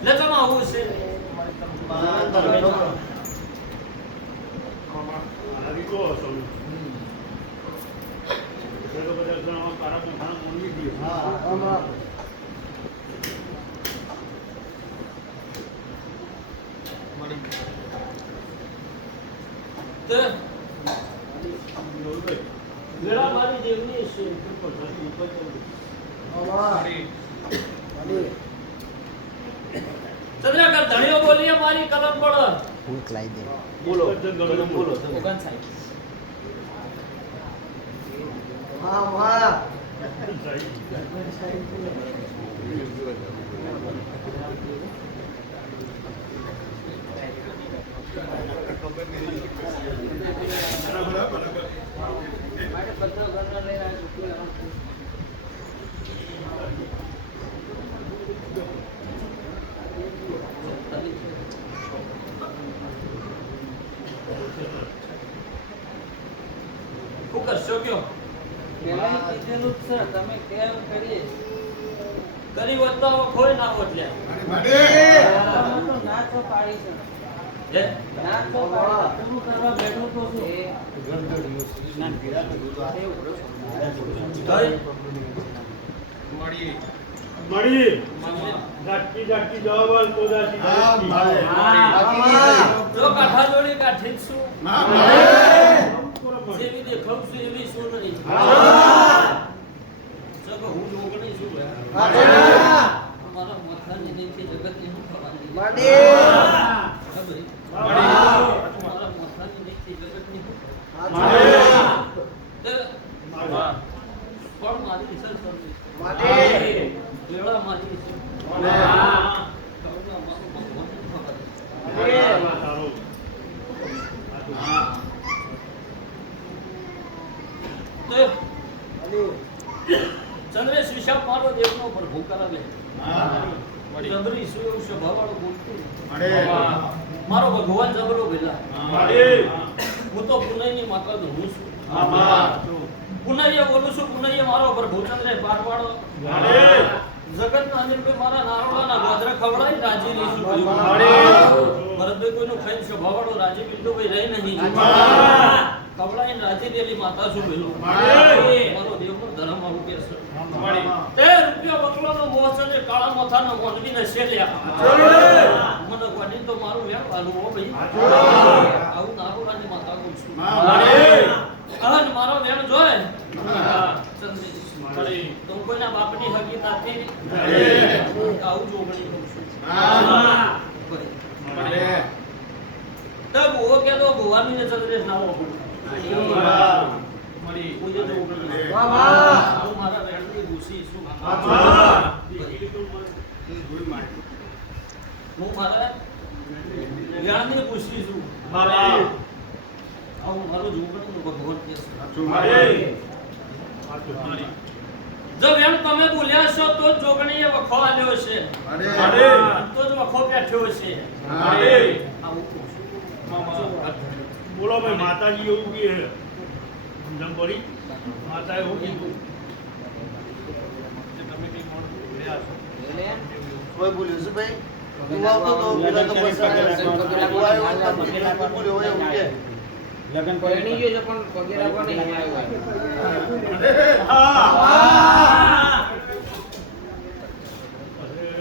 લે તો માં આવું છે તે વેળા મારી દેવની છે ચંદ્રકર ધણીઓ બોલીએ મારી કલમ પડ ભૂખ લાવી દે બોલો બોલો શું કરશો કયો પહેલા કીધેલું જ છે તમે કેમ કરી કરી હોત તો હવે ખોઈ ના હોત લે તમે તો ના છો પાડી છે હે? ના છો પાડી છે. કયો કરવા બેઠો તો શું ગઈ? મળી મામા. ઝાટકી ઝાટકી જવાબ આલ હા, હા. જો કાઠા જોડી કાઠી છું. હા, જેવી દેખાવ છું એવી નહીં જો હું જોગણી છું. મારા મથાની નીચે જગતની હું થવાની? ખબર? મારા માથાની નીચે જગતની હું તે પણ મારી ઈચ્છા સમજી. વેળા મારી છે. મળે. કરુણા મારું ભગવાનની ખબર. સારું તે મારો દેવનો ચંદ્રી શું સ્વભાવવાળો બોલતું મળે. મારો ભગવાન જબરો ભેલા. મળી. હું. તો પુનઈની માતા જ હું છું. હા, પુનઈએ બોલું છું પુનઈએ મારો પ્રભુ ચંદ્રે પાટવાળો મળે. જગતના અનિલભાઈ મારા નારોડાના ગોધરા ખવડાવી રાજી કહ્યું. મળે. ભરતભાઈ કોઈનું ખાઈને સ્વભાવવાળો રાજી બિંદુભાઈ રહી નહીં. ખવડાવીને રાજી માતા છું પેલું? મારો દેવનો ધર્મ આવું કે છે. તે રૂપિયા બકલાનો મોહ છે ને કાળા માથાનો શેલ્યા. મને ગોડી તો મારું વેણ હો ભાઈ. આવું નારોડાની માતા કહું છું. મારો જોય. તો કોઈના બાપની આવું જોગણી કહું છું. કે તો ભગવાનની ને ચંદ્રેશ ના હોવું હું મારા છું આવું મારું ભગવાન કે વેણ તમે બોલ્યા છો તો જ જોગણીએ વખો આલ્યો છે. તો જ વખો બેઠ્યો છે મળી આવું કહું છું. બોલો ભાઈ માતાજી એવું કે છે સમજણ પડી? માતાએ એવું કીધું. તમે કંઈ બોલ્યા શું ભાઈ? તું આવતો તો પેલા તો પૈસા છે. તું આવ્યો તો બોલ્યો એવું કે? પરણી ગયો પણ પગે લાગવા નહીં આવ્યો?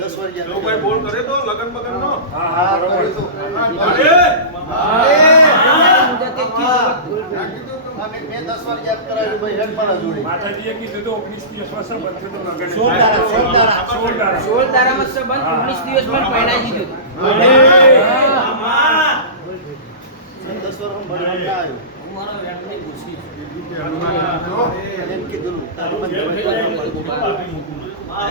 દસ વાગ્યા. એવું બોલ કરે તો લગન બગન નો હા, હા,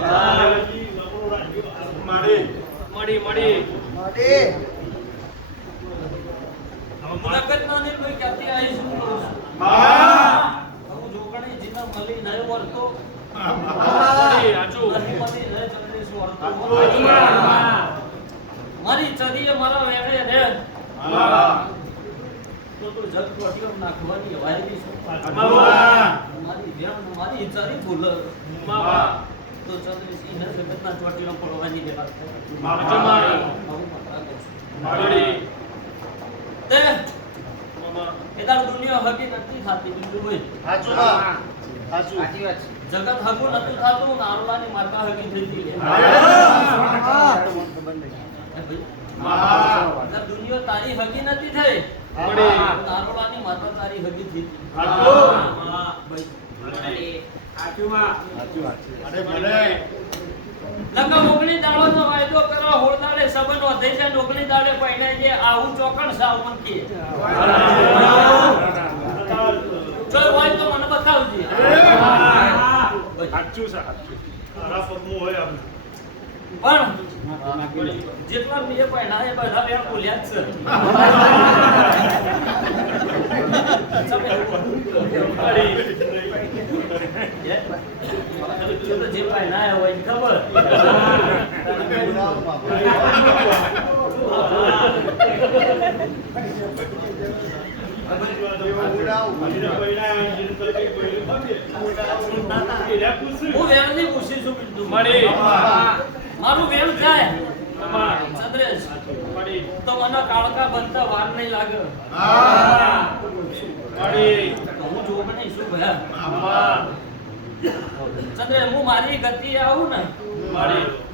ના મારી મળી મળી. મુલાકાત જગતના નિર્ભય ક્યાંથી આવી છું હા આવું જોગણી જીના મળી નય વર્તો આજુ મળી નય ચંદ્રેશ વર્તો. મારી ચરીએ મારા વેણે રે હા તો તો જગ ટોટીઓ નાખવાની વાયરી શું મારી ભૂલ તો ચંદ્રસિંહ ને જગતના ચોટીઓ પડવાની દે બાબા મારી તે એ તાર દુનિયા હકી નથી થાતી બીજું હોય સાચું ના સાચું. સાચી વાત છે. જગત હકું નતું થાતું નારોલાની માતા હકી થઈ ગઈ દુનિયા તારી હકી નથી થઈ. નારોલાની માતા તારી હકી થઈ સાચું. હા, ભાઈ. અરે મને લગા મોકલી હોળદાડે છે નોકલી દાડે પહેણે જે આવું ચોકણ સાવ મન કે જો હોય તો મને બતાવજે. તારા પગનું હોય આપણે પણ જેટલા મેં પહેણા એ બધા બે બોલ્યા જ છે. જે પહેણા હોય ખબર. હું વેણની પૂછી છું બિંદુ મળી. મારું વેણ જાય. ચંદ્રેશ. તો મને કાળકા બનતા વાર નહીં લાગે. હું. જોગ નહીં શું ભયા? ચંદ્રેશ હું મારી ગતિ આવું ને. કોઈની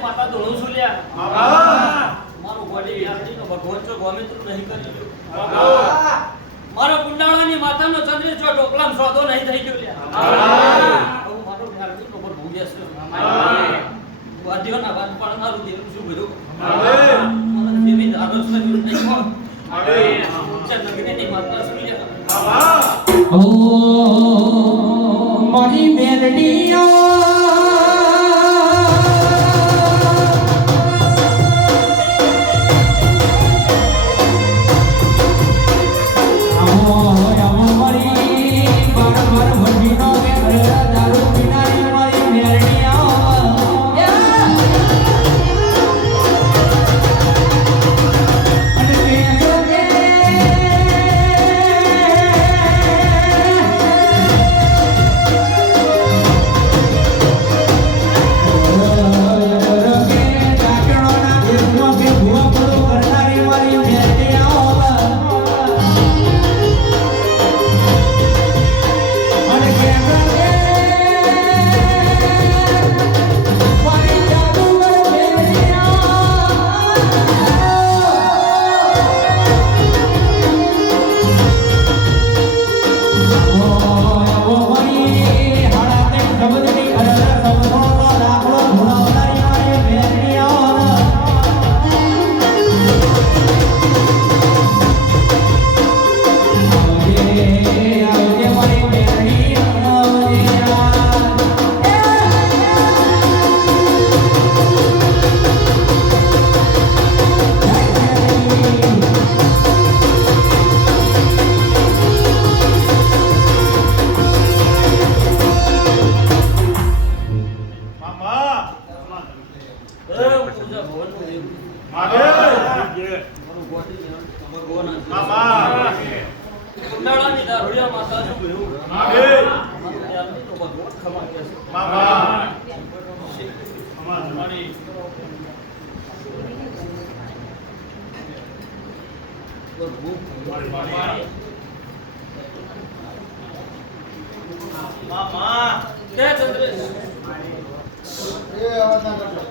માતા ધોળું છું લ્યા મારું ગોડી વિહારીનો ભગવાન નહીં કરી મારો કુંડાળાની માતાનો ચંદ્રેશ જો ટોપલામાં સોદો નહીં થઈ ગયો આવું મારો વિહારીનો પર ભૂગ્યા છે. વાદ્યોના વાત પણ મારું દેવું શું બધું? મને જેવી ધારો છે માતા ઓ મારી મેલડીઓ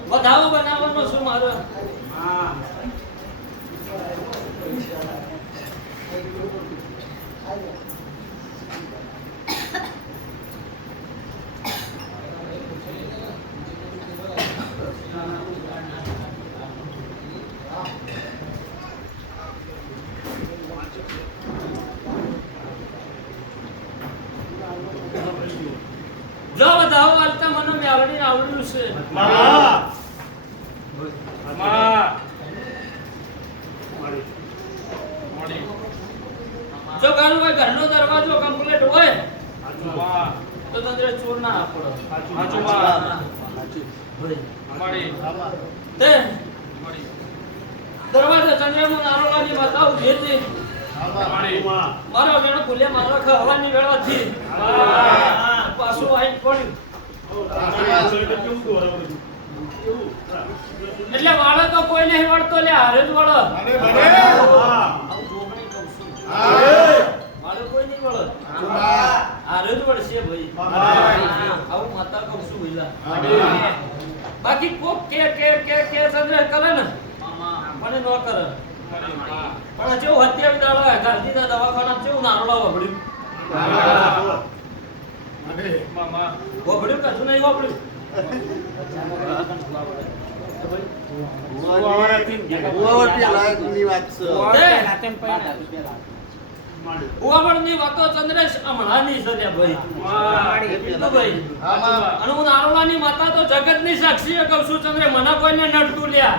વધાવો બનાવવાનો શું મારો જો વધાવો હાલતા મને મેળવીને આવડ્યું છે મામા જો ઘર કોઈ ઘરનો દરવાજો કમ્પ્લીટ હોય તો તંત્ર ચોર ના પડે સાચું. ભાઈ. તે દરવાજો ચંદ્રમું નારોલાની માતા ઊભી મારો વેણો ભૂલ્યા મારો ખવાની વેળાથી પાછું આઈ પડ્યું? એટલે વાળો તો કોઈ નહીં વળતો લે હારે જ વળો. કહું છું. એ! વાળો કોઈ નહીં વળો. હારે જ વળશે ભાઈ. આવું માતા કહું છું ભઈલા. બાકી કોક કે કે કે કે સંગ્રહ કરે ને. પણ ન કરે. પણ જેવું હત્યા દાડો ગાંધીના દવાખાના જેવું નારોડા વભડ્યું વભડ્યું કશું નહીં વભડ્યું ગુવાહાટી લાયકની વાત છે. ઉવાવળની વાતો ચંદ્રેશ હમણાંની છે લ્યા ભાઈ? ભાઈ. અને હું નારોલાની માતા તો જગતની સાક્ષીએ કહું છું ચંદ્રે મને કોઈને નડતું લ્યા.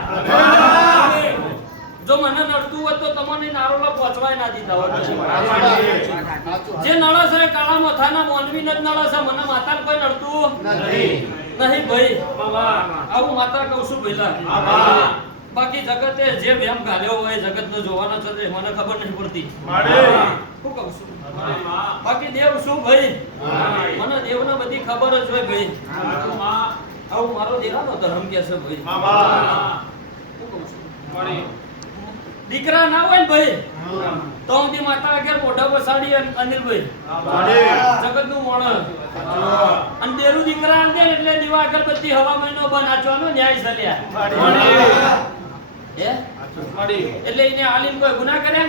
જો મને નડતું હોત તો તમને નારોલા પહોંચવાય ના દીધા હોત જે નળે છે કાળા મથાના મોનવીને જ નળે છે. મને માતા કોઈ નડતું નથી. નહીં ભાઈ. આવું માતા કહું છું ભઈલા. બાકી જગતે જે વેમ ગાલ્યો હોય જગતને જોવાનો છે મને ખબર નહીં પડતી. શું કહું છું? બાકી દેવ શું ભાઈ? મને દેવને બધી ખબર જ હોય ભાઈ. આવું મારો દેવાનો ધર્મ કે છે ભાઈ. શું કહું છું? દીકરા ના હોય ને ભાઈ તો સુધી માતા આગળ મોઢા વસાડી અન- જગતનું મોણ. અને દેરું દીકરા આંદે એટલે દીવા અગરબત્તી હવા મહિનો બનાચવાનો ન્યાય સલ્યા હે એટલે એને આલિમ કોઈ ગુના કરે?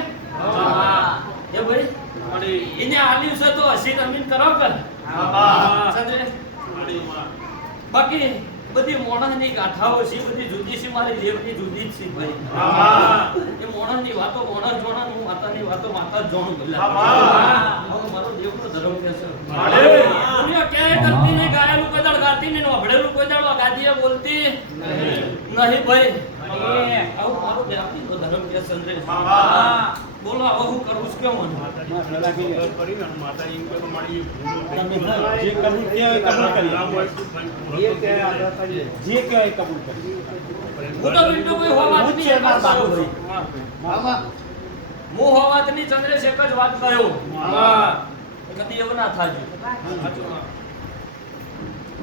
એ ભાઈ એને આલિમ છે તો હસી અમીન કરો કર બાકી બધી મોણસની ગાથાઓ છે બધી જુદી છે મારી દેવની જુદી જ છે ભાઈ. એ મોણસની વાતો મોણસ જોણા હું માતાની વાતો માતા જ જોણું ભલા. હું મારો દેવનો ધર્મ કે છે દુનિયા ક્યાંય કરતી નહીં ગાયેલું કોઈ દાડ ગાતી ને વભળેલું કોઈ દાડ ગાદીએ બોલતી નહીં ભાઈ. હવે હું તમે જે હું હું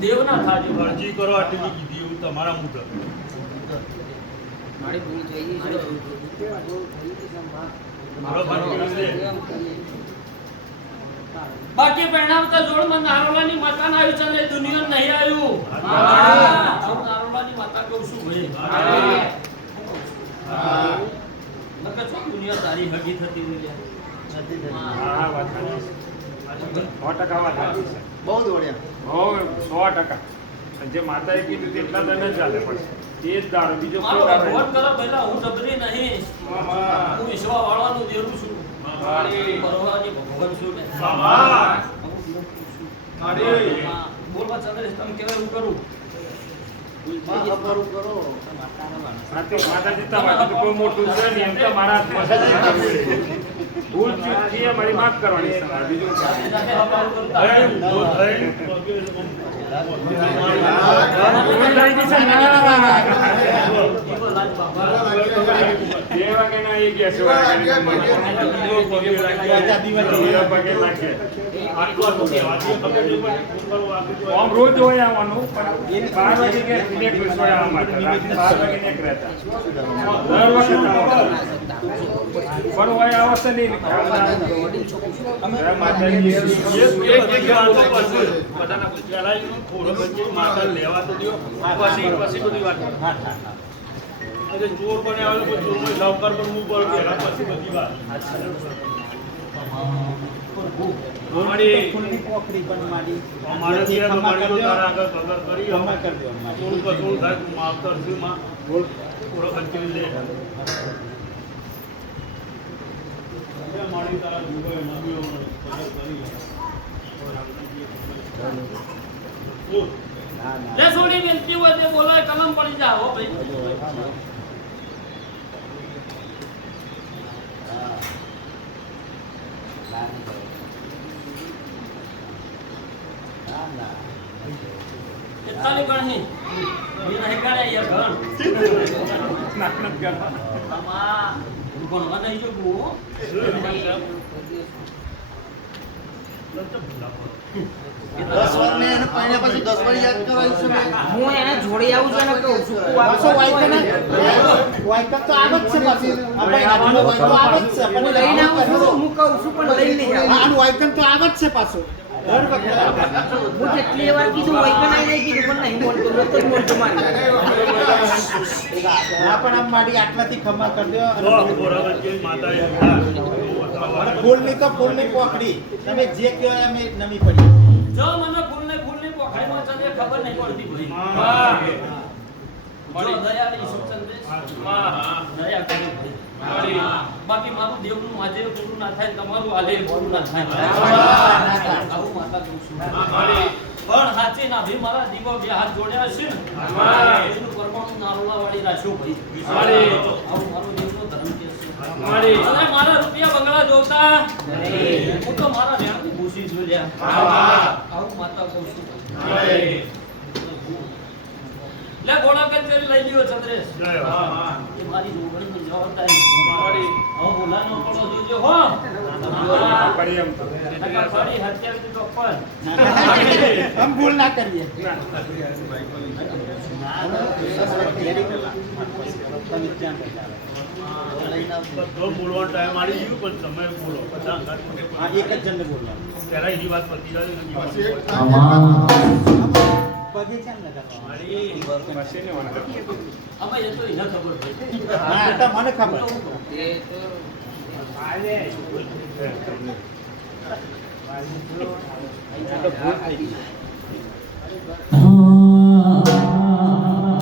દેવ ના થાજો. અરજી કરો આટલી કીધી એવું તમારા મુજબ. મારી ભૂલ થઈ ગઈ છે. છે? બાકી પરણાવતા જોડમાં નારોલાની માતા ના આવ્યું ચંદ્રે દુનિયા નહીં આવ્યું નારોલાની માતા કહું છું. ભાઈ દુનિયા તારી હગી થતી છે. બહુ દોડ્યા. હો સો ટકા. જે માતાએ કીધું તેટલા દંડ ચાલે પણ એ જ દાડો બીજો કોઈ દાડો ભગવાન કરો પહેલા હું જબરી નહીં હું વિશ્વા વાળાનું દેવું છું પરવાની ભગવાન છું ને બોલવા ચંદ્રેશ તમે કેવાય હું કરું માં ખબર કરો આમ રોજ હોય આવવાનું પણ બાર વાગે કે ક્લિનિક બેસવા આવવા માટે બાર વાગે નહીં રહેતા. દર વખત પણ હોય આવશે નહીં. માતાજી લેવા તો. પછી પછી બધી વાત. અરે ચોર બને આવે તો ચોરમાં સાવકાર પણ હું પર પહેલા પછી બધી વાત. અમારી ફૂલની પોખરી પણ મારી અમારે ત્યાં તો મારી તો તારા આગળ ખબર કરી ખમા કરી દો થોડું કસોડું થાય તું માફ કરશું માં થોડો ખર્ચી લે મારી તારા જુગો એમાં બી ખબર કરી બોલ. લે સોડી વિનંતી હોય તે બોલાય કલમ પડી જા હો ભાઈ કેટલાની ગણની એ નહીં યાર ગણ નાનક કરવા. આમાં ભણવા નહીં જો બહુ દસ વાર મેં એને પછી દસ વાર યાદ કરાવ્યું છે મેં. હું એને જોડી આવું છું કહું છું તું પાછો વાયકન વાયકન તો આવે જ છે પાછી આપણે જ છે લઈને આવું છું હું કહું છું પણ લઈને આનું તો આવે જ છે પાછો. હું જેટલી વાર કીધું હોય પણ નહીં કીધું પણ નહીં બોલતો જ બોલતો મારે. આ પણ આમ મારી આટલાથી ખમા કરી દો. ફૂલની તો ફૂલની પોખડી તમે જે કહો એમ એ નમી પડી. જો મને ફૂલ ને ફૂલની પોખડીમાં છે તે ખબર નહીં પડતી. ભાઈ જો દયા ઈશ્વર ચંદ્રેશ દયા કરી ભાઈ બાકી મારું દેવનું આજે પૂરું ના થાય તમારું આલે પૂરું ના થાય. હાચી ના મારા દીવો બે હાથ જોડ્યા છે. ને એનું પરમાણુ નારોલા વાળી રાખ્યો ભાઈ. આવું મારો દેવનું ધર્મ કે છે. અને મારા રૂપિયા બંગલા જોતા? હું તો મારા રેણથી ખુશી જોઈ લ્યા. આવું માતા કહું છું. લે ગોળા કચેરી લઈ લ્યો ચંદ્રેશ જય હો. એ મારી જોગણીની જવાબદારી મારી. હવે બોલા ન પડો જોજો હો. હા. પડી એમ તો. ફરી હત્યાવી તો પણ. હમ ભૂલ ના કરીએ. બધો બોલવાનો ટાઈમ આવી ગયો પણ તમે બોલો. બધા. હા એક જ જણને બોલવાનું. પહેલા એની વાત પતી જાય ને પગે એ તો મને ખબર એ તો આ તો ભૂલ થઈ ગઈ હા.